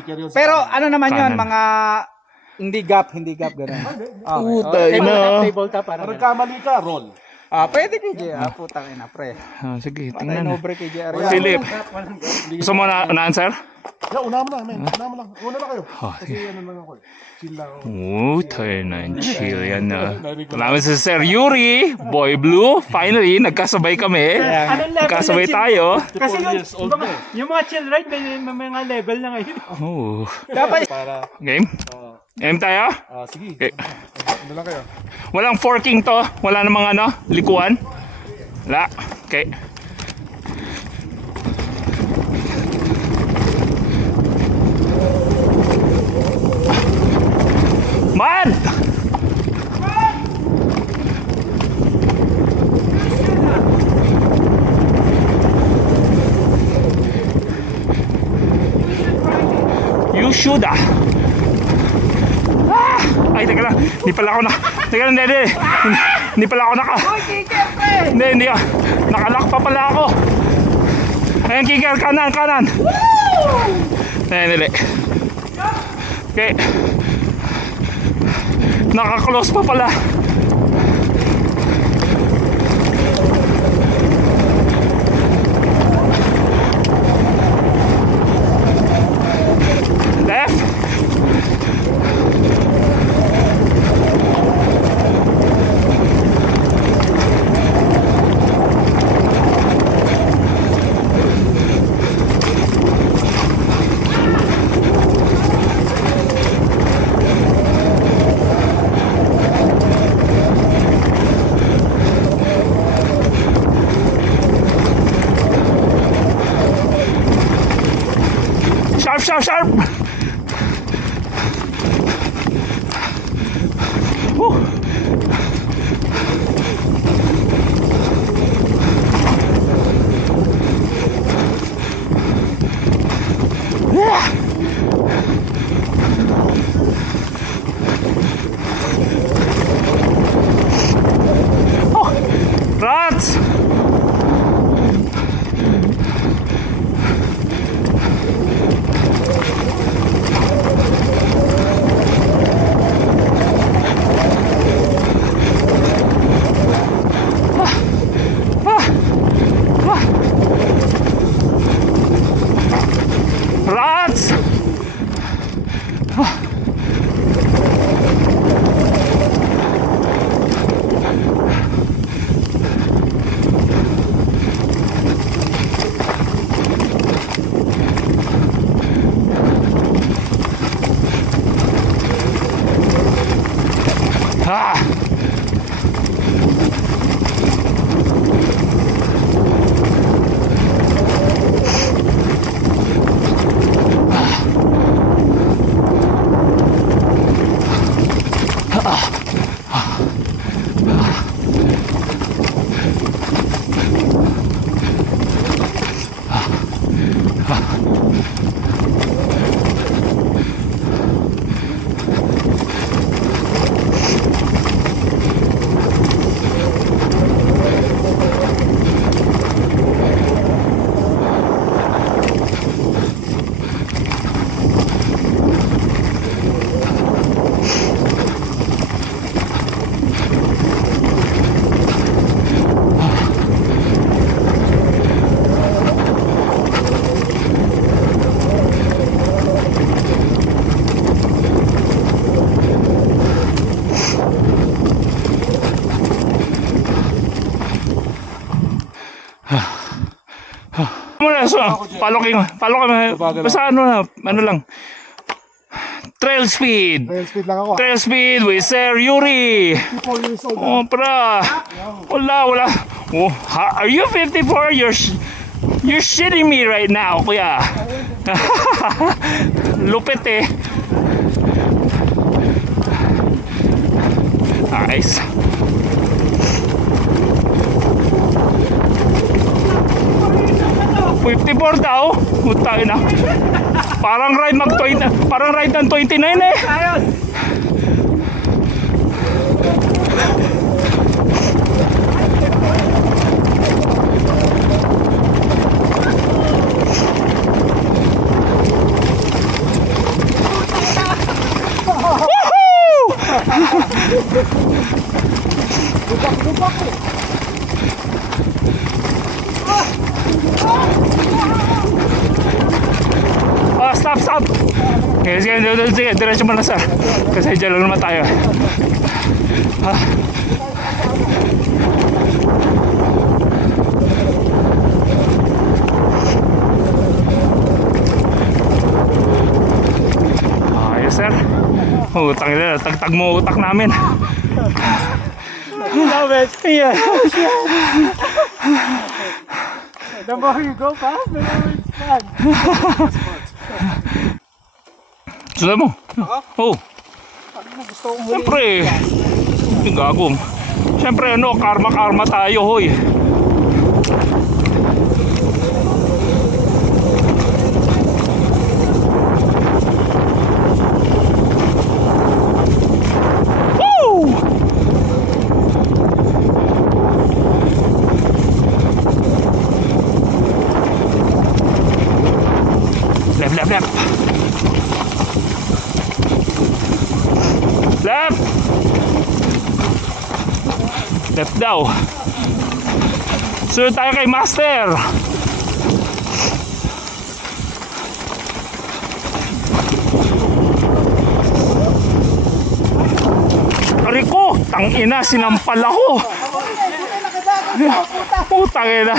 kicker yun. Pero ano naman yun, Kanan. mga hindi gap gano'n. Utay na. Table top, Kung parang nagkamali ka, roll. pwede kay JR, putang ina, pre. Sige, Patay tingnan. over kay JR. Philip, gusto mo na-answer? Yeah, una mo na, men. Una mo lang. Una na kayo. Kasi ano lang ako eh. Chill lang ako. Utay na, chill yan na. Salamat sa Sir Yuri, Boy Blue. Finally, nagkasabay kami. Nagkasabay tayo. Kasi yung mga chill ride, may mga level na ngayon. Oh. Dapat Para, Game? Game tayo? sige. Okay. Ano lang kayo? Walang forking to. Wala namang likuan. Wala. Okay. Man! You should Ay, teka lang. Hindi pala ako Teka lang, hindi pala ako Hindi nakalak pa pala ako. Ayan, kicker, kanan. Ayan, dali. Okay. Naka-close pa pala. Left. Sharp! Woo. Yeah. Oh, rats! Rats! Follow kami. Basta ano lang. Trail speed. Trail speed lang ako. Trail speed with Sir Yuri. 54 years old. Oh, pra. Wala. Oh, are you 54? You're shitting me right now, kuya. Lupit eh. Nice. $54 daw. Utang na. Parang ride ng 29 eh. Ayos! stop. Sige, diretso mo na sir. Kasi dyan lang naman tayo. Ayos sir. Utang nila, tagtag mo utak namin. Love it. Yeah. The more you go fast, the more it's fun. Sundan mo. Oo. Gusto kong huli. Siyempre. Yung gagong. Siyempre ano, karma tayo hoy. Woo! Left. Left daw. Sunod tayo kay Master. Riko, tangina, sinampal ako. Putang ina.